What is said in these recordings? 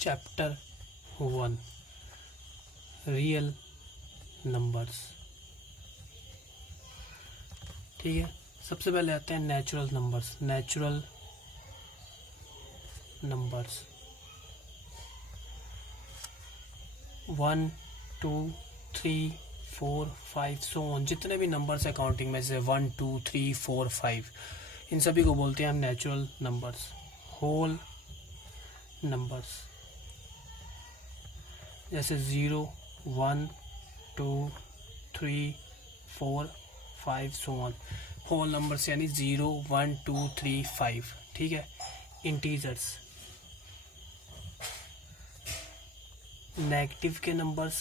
Chapter 1 real numbers. ठीक है, सबसे पहले आते हैं natural numbers. Natural numbers 1 2 3 4 5 so on, जितने भी नंबर्स है काउंटिंग में से 1 2 3 4 5, इन सभी को बोलते हैं हम नेचुरल नंबर्स। होल नंबर्स जैसे 0 1 2 3 4 5 सो ऑन, होल नंबर्स यानी 0 1 2 3 5। ठीक है, इंटीजर्स नेगेटिव के नंबर्स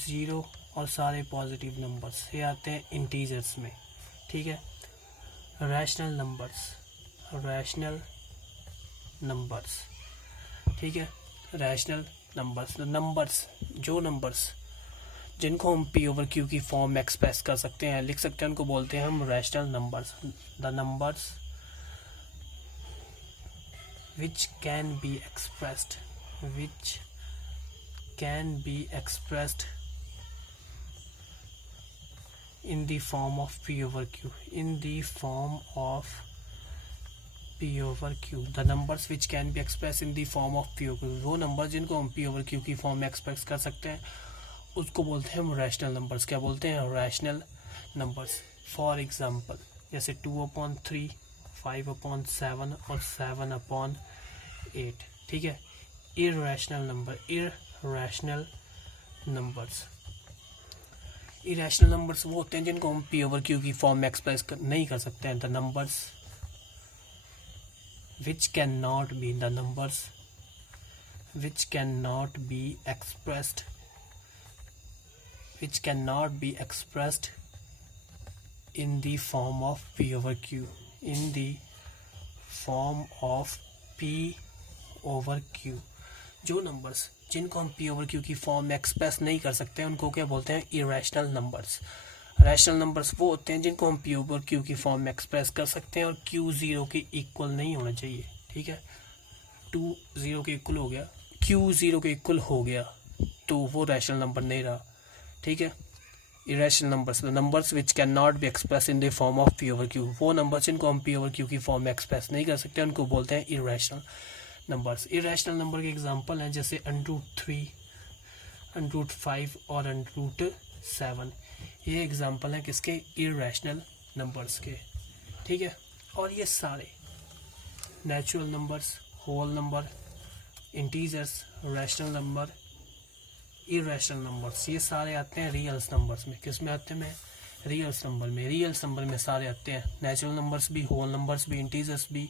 0 और सारे पॉजिटिव नंबर्स ये आते हैं इंटीजर्स में। ठीक है, रैशनल नंबर्स, रैशनल नंबर्स। ठीक है, रैशनल नंबर्स, नंबर्स जो नंबर्स जिनको हम पी ओवर क्यू की फॉर्म में एक्सप्रेस कर सकते हैं, लिख सकते हैं, उनको बोलते हैं हम rational numbers. The numbers which can be expressed in the form of p over q, in the form of p over q। the numbers which can be expressed in the form of p over q, वो number जिनको हम p over q की form में express कर सकते हैं उसको बोलते हैं हम रैशनल नंबर्स। क्या बोलते हैं? Rational numbers. फॉर एग्जांपल जैसे 2/3 5/7 और 7/8। ठीक है, irrational number, irrational numbers. Irrational numbers वो होते हैं जिनको हम पी ओवर क्यू की फॉर्म में एक्सप्रेस नहीं कर सकते हैं। The numbers which can not be, the numbers which can not be expressed, which cannot be expressed in the form of p over q, in the form of p over q। जो numbers जिनको हम p over q की form में express नहीं कर सकते हैं उनको क्या बोलते हैं? Irrational numbers. रैशनल नंबर्स वो होते हैं जिनको हम p over q की फॉर्म में एक्सप्रेस कर सकते हैं और q 0 के इक्वल नहीं होना चाहिए। ठीक है, 2 0 के इक्वल हो गया, q 0 के इक्वल हो गया तो वो रैशनल नंबर नहीं रहा। ठीक है, irrational numbers, numbers which can not be express in the form of P over Q, वो नंबर जिनको हम पी ओवर क्यू की फॉर्म में एक्सप्रेस नहीं कर सकते उनको बोलते हैं इरेशनल नंबर्स। इरेशनल नंबर के एग्जांपल हैं जैसे √3, √5 और √7। ये एग्जांपल हैं किसके? इरेशनल नंबर्स के। ठीक है, और ये सारे natural numbers, whole number, integers, rational number, irrational numbers, ये सारे आते हैं रियल्स नंबर्स में। किस में आते हैं? रियल्स नंबर में। रियल्स नंबर में सारे आते हैं, नेचुरल नंबर्स भी, होल नंबर्स भी, इंटीजर्स भी,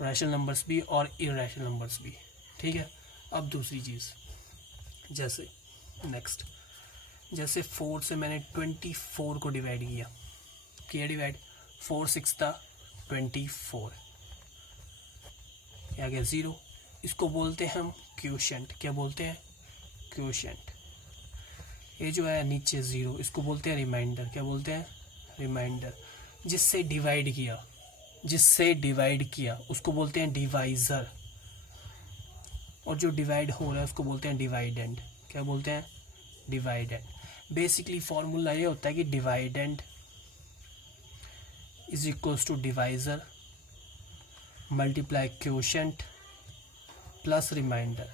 रैशनल नंबर्स भी और इरेशनल नंबर्स भी। ठीक है, अब दूसरी चीज़ जैसे नेक्स्ट, जैसे 4 से मैंने 24 को डिवाइड किया डिवाइड, 4 6 था 24, क्या गया? 0। इसको बोलते हैं हम क्वोशिएंट। क्या बोलते हैं? क्वोशिएंट। ये जो है नीचे 0, इसको बोलते हैं रिमाइंडर। क्या बोलते हैं? रिमाइंडर। जिससे डिवाइड किया उसको बोलते हैं डिवाइजर, और जो डिवाइड हो रहा है उसको बोलते हैं डिवाइडेंड। क्या बोलते हैं? डिवाइडेंड। बेसिकली फॉर्मूला ये होता है कि dividend is equals to divisor multiply quotient plus remainder.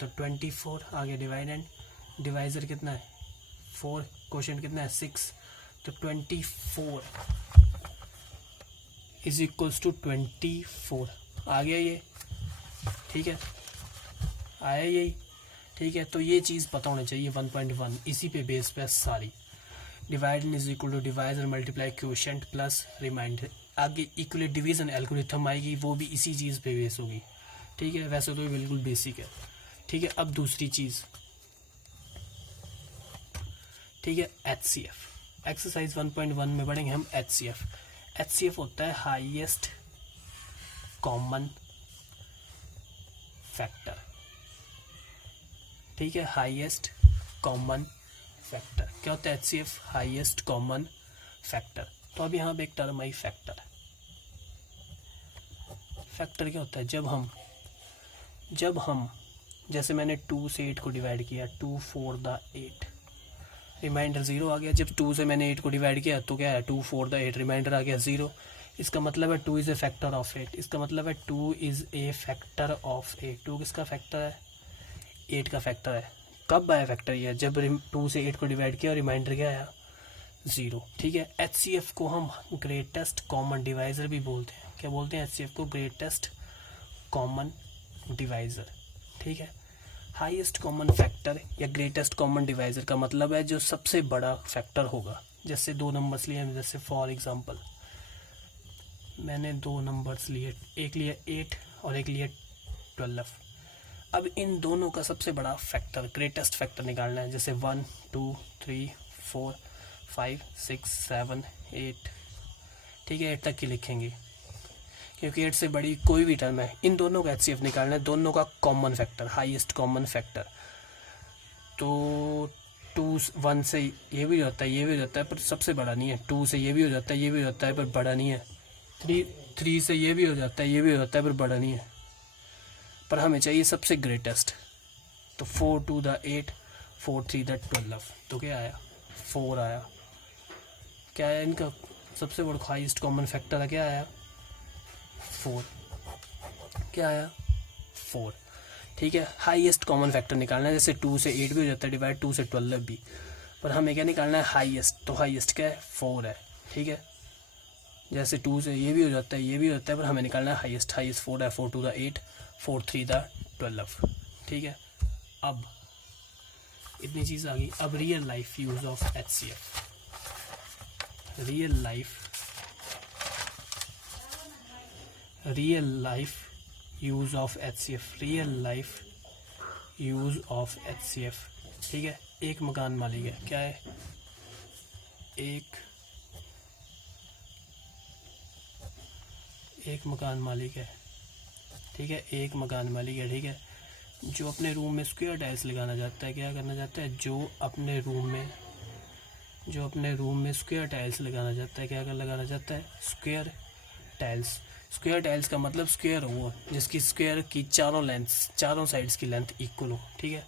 तो 24 आ गया डिवाइडेंड, डिवाइजर कितना है? 4, क्वोशिएंट कितना है? 6। तो 24 इज इक्वल्स टू 24 आ गया ये। ठीक है, आया यही। ठीक है, तो ये चीज़ पता होनी चाहिए 1.1, इसी पे बेस पे सारी। Dividend is equal to divisor multiply quotient plus remainder. आगे इक्वल डिवीजन एल्गोरिथम आएगी, वो भी इसी चीज़ पे बेस होगी। ठीक है, वैसे तो ये बिल्कुल बेसिक है। ठीक है, अब दूसरी चीज़, ठीक है, HCF। एक्सरसाइज 1.1 में पढ़ेंगे हम HCF। HCF होता है हाईएस्ट कॉमन फैक्टर। ठीक है, हाईएस्ट कॉमन फैक्टर क्या होता है? HCF, highest common factor. तो अब यहाँ पे एक टर्म आई फैक्टर। फैक्टर क्या होता है? जब हम जब हम, जैसे मैंने 2 से 8 को डिवाइड किया, 2 4 द 8, रिमाइंडर 0 आ गया। जब 2 से मैंने 8 को डिवाइड किया तो क्या है, 2 4 द 8, रिमाइंडर आ गया 0। इसका मतलब है 2 इज़ ए फैक्टर ऑफ 8। इसका मतलब है 2 इज़ ए फैक्टर ऑफ 8। 2 किसका फैक्टर है, 8 का फैक्टर है। कब आया फैक्टर ये, जब 2 से 8 को डिवाइड किया और रिमाइंडर क्या आया, 0। ठीक है। HCF को हम ग्रेटेस्ट कॉमन डिवाइज़र भी बोलते हैं। क्या बोलते हैं, HCF को ग्रेटेस्ट कॉमन डिवाइज़र। ठीक है। हाईएस्ट कॉमन फैक्टर या ग्रेटेस्ट कॉमन डिवाइज़र का मतलब है जो सबसे बड़ा फैक्टर होगा। जैसे 2 नंबर्स लिए हैं, जैसे फॉर एग्जांपल मैंने 2 नंबर्स लिए, एक लिया 8 और एक लिया 12। अब इन दोनों का सबसे बड़ा फैक्टर, ग्रेटेस्ट फैक्टर निकालना है। जैसे 1 2 3 4 5 6 7 8। ठीक है, 8 तक की लिखेंगे क्योंकि 8 से बड़ी कोई भी टर्म है। इन दोनों का HCF निकालना है, दोनों का common factor, highest common factor. तो 2 1 से ये भी हो जाता है, ये भी हो जाता है, पर सबसे बड़ा नहीं है। 2 से ये भी हो जाता है, ये भी हो जाता है, पर बड़ा नहीं है। 3 से ये भी हो जाता है, ये भी हो जाता है, पर बड़ा नहीं है। पर हमें चाहिए सबसे ग्रेटेस्ट। तो 4 2 द 8, 4 3 द 12। तो क्या आया, 4 आया। क्या है इनका सबसे बड़ा हाईएस्ट कॉमन फैक्टर है, क्या आया, 4। क्या आया, 4। ठीक है। हाईएस्ट कॉमन फैक्टर निकालना है। जैसे 2 से 8 भी हो जाता है डिवाइड, 2 से 12 भी, पर हमें क्या निकालना है, हाईएस्ट। तो हाईएस्ट क्या है, 4 है। ठीक है। जैसे 2 से ये भी हो जाता है, ये भी होता है, पर हमें निकालना है हाईएस्ट। हाईएस्ट 4 है। 4 2 द 8, 4 3 द 12। ठीक है। अब इतनी चीज़ आ गई। अब real life use of HCF। Real life use of HCF। Real life use of HCF। ठीक है। एक मकान मालिक है, क्या है, एक मकान मालिक है। ठीक है, एक मकान मालिक है। ठीक है। जो अपने रूम में स्क्वायर टाइल्स लगाना चाहता है, क्या करना चाहता है, जो अपने रूम में स्क्वायर टाइल्स लगाना चाहता है, क्या कर लगाना चाहता है, स्क्वायर टाइल्स। स्क्वायर टाइल्स का मतलब स्क्वायर हो जिसकी स्क्वायर की चारों साइड्स की लेंथ इक्वल हो। ठीक है।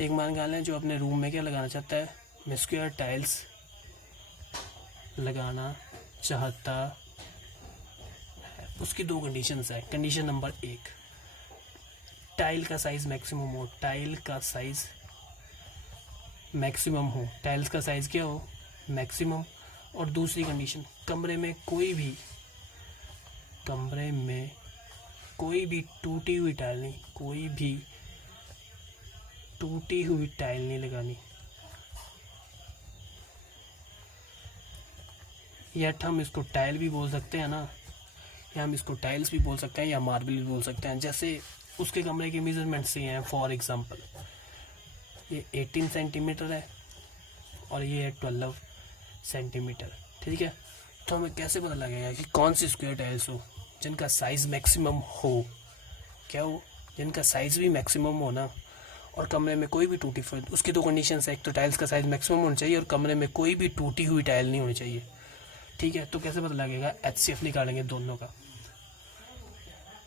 एक मकान है जो अपने रूम में क्या लगाना चाहता है, मैं स्क्वायर टाइल्स लगाना चाहता है। उसकी 2 कंडीशंस है। कंडीशन नंबर 1, टाइल का साइज मैक्सिमम हो। टाइल का साइज मैक्सिमम हो, टाइल्स का साइज क्या हो, मैक्सिमम। और दूसरी कंडीशन, कमरे में कोई भी टूटी हुई टाइल नहीं लगानी। या हम इसको टाइल भी बोल सकते हैं ना, या हम इसको टाइल्स भी बोल सकते हैं, या मार्बल भी बोल सकते हैं। जैसे उसके कमरे के मेजरमेंट्स ये हैं। फॉर एग्जांपल ये 18 सेंटीमीटर है और ये है 12 सेंटीमीटर। ठीक है। तो हमें कैसे पता लगेगा कि कौन सी स्क्वायर टाइल्स हो, जिनका साइज़ मैक्सिमम हो। क्या हो, जिनका साइज़ भी मैक्सिमम हो ना, और कमरे में कोई भी टूटी हुई, उसकी 2 कंडीशंस है। एक तो टाइल्स का साइज़ मैक्सिमम होना चाहिए और कमरे में कोई भी टूटी हुई टाइल नहीं होनी चाहिए। ठीक है। तो कैसे पता लगेगा, HCF निकालेंगे दोनों का,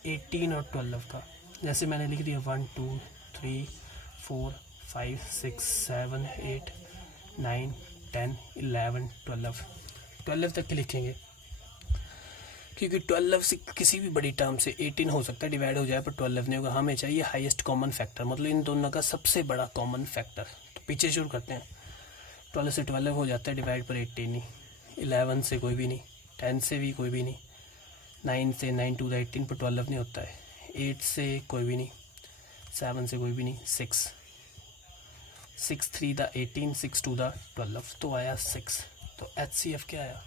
18 और 12 का। जैसे मैंने लिख दिया 1 2 3 4 5 6 7 8 9 10 11 12 तक के लिखेंगे, क्योंकि 12 से किसी भी बड़ी टर्म से 18 हो सकता है डिवाइड हो जाए, पर 12 नहीं होगा। हमें चाहिए हाईएस्ट कॉमन फैक्टर, मतलब इन दोनों का सबसे बड़ा कॉमन फैक्टर। तो पीछे शुरू करते हैं। 12 से 12 हो जाता है डिवाइड, पर 18 नहीं। 11 से कोई भी नहीं, 10 से भी कोई भी नहीं, 9 से 9 2 द 18 पर 12 नहीं होता है। 8 से कोई भी नहीं, 7 से कोई भी नहीं, 6 3 द 18 6 2 द 12, तो आया 6। तो HCF क्या आया,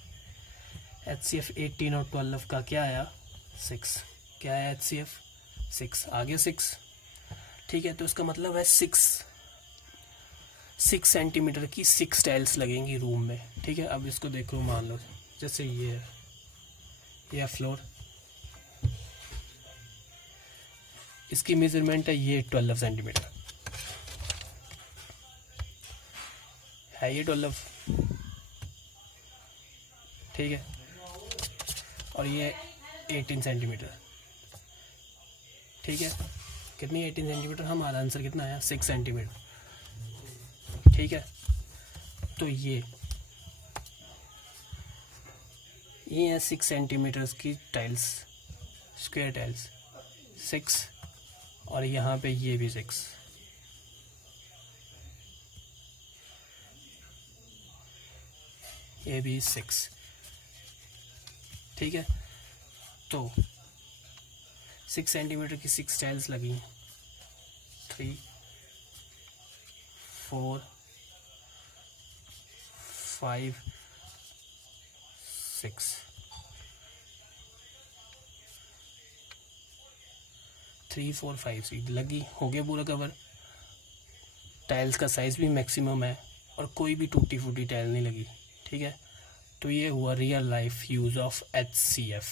HCF 18 और 12 का क्या आया, 6। क्या है HCF, 6 आ गया 6। ठीक है। तो इसका मतलब है 6 सेंटीमीटर की 6 टाइल्स लगेंगी रूम में। ठीक है। अब इसको देखो, मान लो जैसे ये है फ्लोर, इसकी मेजरमेंट है ये 12 सेंटीमीटर है, ये 12। ठीक है। और ये 18 सेंटीमीटर। ठीक है। कितनी 18 सेंटीमीटर, हमारा आंसर कितना आया 6 सेंटीमीटर। ठीक है, तो ये है 6 सेंटीमीटर्स की टाइल्स, स्क्वायर टाइल्स 6, और यहाँ पे ये भी 6। ये भी 6। ठीक है, तो 6 सेंटीमीटर की 6 टाइल्स लगी, 3 4 5 6। 3 4 5 6 लगी, हो गया पूरा कवर। टाइल्स का साइज़ भी मैक्सिमम है और कोई भी टूटी फूटी टाइल नहीं लगी। ठीक है, तो ये हुआ real life use of HCF।